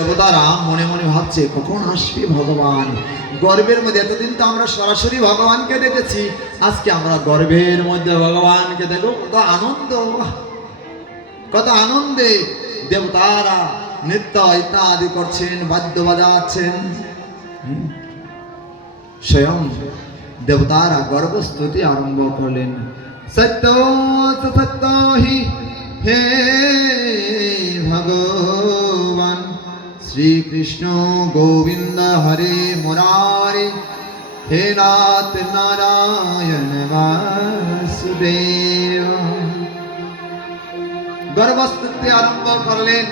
দেবতারা মনে মনে ভাবছে কখন আসবে ভগবান। গর্ভের মধ্যে এতদিন তো আমরা সরাসরি ভগবানকে দেখেছি, আজকে আমরা গর্ভের মধ্যে ভগবানকে দেখো। কত আনন্দ, কত আনন্দে দেবতারা নৃত্য ইত্যাদি করছেন, বাদ্য বাজাচ্ছেন। স্বয়ং দেবতারা গর্ভস্তুতি আরম্ভ করলেন। সত্য সত্য হি হে ভগবান শ্রীকৃষ্ণ গোবিন্দ হরে মুরারি হে নাথ নারায়ণ বাসুদেব। গর্ভস্তুতি আরম্ভ করলেন।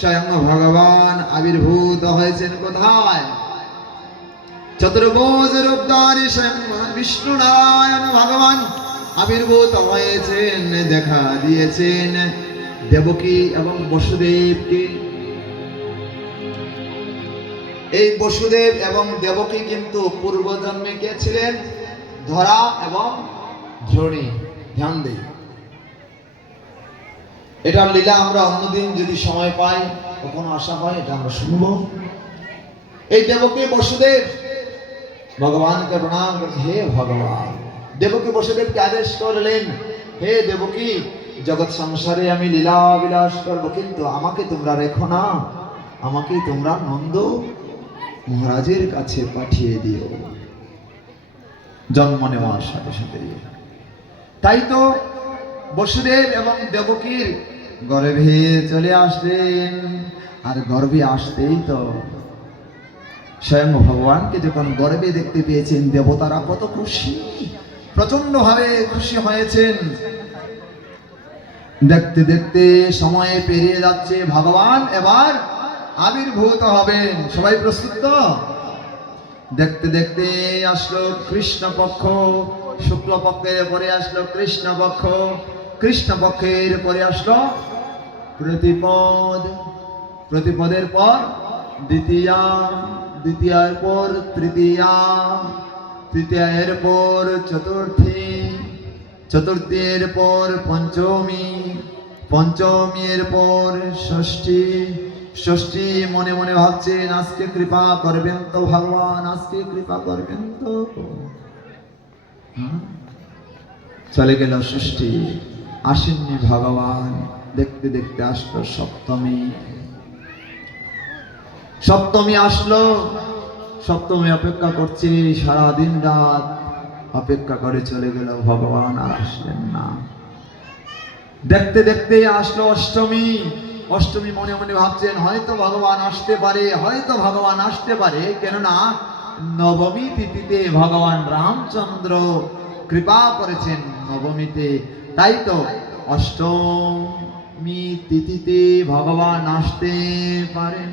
স্বয়ং ভগবান আবির্ভূত হয়েছেন কোথায়? চতুর্ভুজ রূপধারী স্বয়ং বিষ্ণু নারায়ণ ভগবান আবির্ভূত হয়েছেন, দেখা দিয়েছেন দেবকী এবং বসুদেবকে। এই বসুদেব এবং দেবকী কিন্তু পূর্বজন্মে কে ছিলেন? ধরা এবং ধরণী। ধ্যান দেই, এটার লীলা আমরা অন্যদিন যদি সময় পাই, কখনো আশা হয়, এটা আমরা শুনবো। এই দেবকী বসুদেব ভগবানকে প্রণাম করছে। হে ভগবান, দেবকী বসুদেবকে আদেশ করলেন, হে দেবকী, জগৎ সংসারে আমি লীলা বিলাস করবো, কিন্তু আমাকে তোমরা রেখো না, আমাকে তোমরা নন্দ মহারাজের কাছে পাঠিয়ে দিও জন্ম নেওয়ার সাথে সাথে। তাই তো বসুদেব এবং দেবকীর গর্ভে চলে আসলেন। আর গর্ভে আসতেই তো স্বয়ং ভগবানকে যখন গর্ভে দেখতে পেয়েছেন, দেবতারা কত খুশি, প্রচন্ড ভাবে খুশি হয়েছেন। দেখতে দেখতে সময় পেরিয়ে যাচ্ছে, ভগবান এবার আবির্ভূত হবেন। সবাই প্রস্তুত তো? দেখতে দেখতে আসলো কৃষ্ণপক্ষ, শুক্লপক্ষের পরে আসলো কৃষ্ণপক্ষ, কৃষ্ণপক্ষের পরে আসলো প্রতিপদ, প্রতিপদের পর দ্বিতীয়া, দ্বিতীয়ার পর তৃতীয়া, তৃতীয়ের পর চতুর্থী, চতুর্থীর পর পঞ্চমী, পঞ্চমীর পর ষষ্ঠী, ষষ্ঠী। মনে মনে ভাবছেন আজকে কৃপা করবেন তো ভগবান, আজকে কৃপা করবেন তো। চলে গেল ষষ্ঠী, আসেননি ভগবান। দেখতে দেখতে আসলো সপ্তমী, সপ্তমী আসলো। সপ্তমী অপেক্ষা করছে, সারাদিন রাত অপেক্ষা করে চলে গেল, ভগবান আর আসলেন না। দেখতে দেখতে আসলো অষ্টমী, অষ্টমী। মনে মনে ভাবছেন হয়তো ভগবান আসতে পারে, হয়তো ভগবান আসতে পারে, কেননা নবমী তিথিতে ভগবান রামচন্দ্র কৃপা করেছেন নবমীতে, তাই তো অষ্টমী তিথিতে ভগবান আসতে পারেন।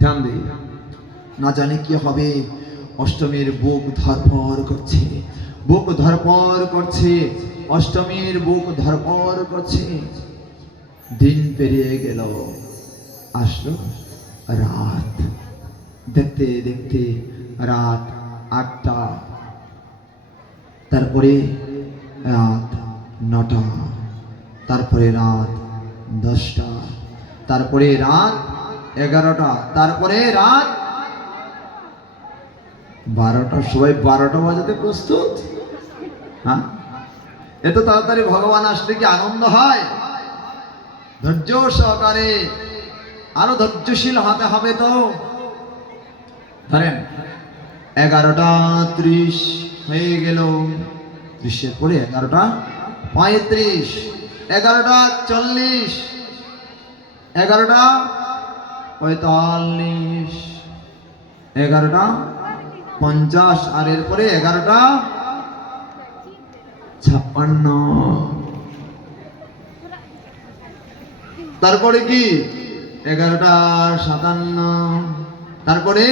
ধ্যান দিই, না জানি কি হবে। অষ্টমীর বুক ধরপড় করছে, বুক ধরপড় করছে, অষ্টমীর বুক ধরপড় করছে। দিন পেরিয়ে গেল, আসলো রাত। দেখতে দেখতে রাত ৮টা, তারপরে রাত ৯টা, তারপরে রাত ১০টা, তারপরে রাত ১১টা, তারপরে রাত ১২টা। সবাই ১২টা বাজাতে প্রস্তুত? হ্যাঁ, এত তাড়াতাড়ি ভগবান আসলে কি আনন্দ হয়? ধৈর্য সহকারে, আরো ধৈর্যশীল হতে হবে তো। ধরেন ১১টা ৩০ হয়ে গেল, ৩০-এর পরে ১১টা ৩৫, ১১টা ৪০, ১১টা ৪৫, ১১টা ৫০, আর এরপরে ১১টা ৫৬, তারপরে কি ১১টা ৫৭, তারপরে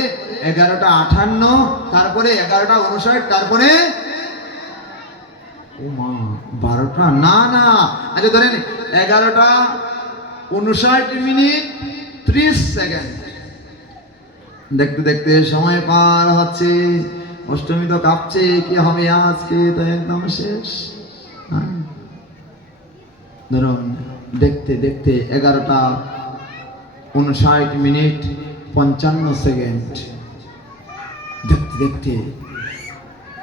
১১টা ৫৮, তারপরে ১১টা ৫৯, তারপরে ১২টা, না না, আচ্ছা ধরেন ১১টা ৫৯ মিনিট ৩০ সেকেন্ড। দেখতে দেখতে সময় পার হচ্ছে, অষ্টমী তো কাঁপছে, কি হবে আজকে তো একদম শেষ। ধরুন দেখতে দেখতে ১১টা 59 মিনিট 55 সেকেন্ড। দেখতে দেখতে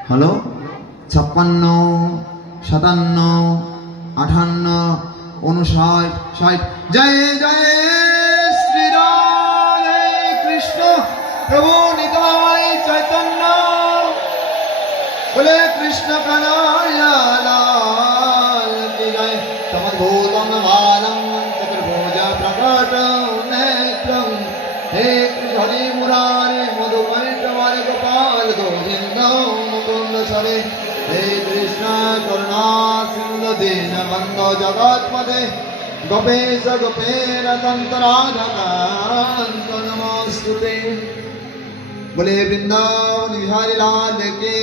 হলো 56, 57, 58, 59, 60। জয় জয় শ্রী রাধে কৃষ্ণ প্রভু নিতাই চৈতন্য বলে কৃষ্ণ কানাইয়া লাল কি জয়। তমদ্ভূতম ভারম চতুর্ভুজ প্রকট নেত্রম হে কৃষ্ণ হরে মুরারে মধুকৈটবারে গোপাল গোবিন্দ মুকুন্দ সরে হে কৃষ্ণ করুণা সিন্ধু দীনবন্ধো জগৎপদে গোপেশ গোপের তন্ত রাধাকান্ত নমস্তুতে। बोले वृंदावन बिहारी लाल की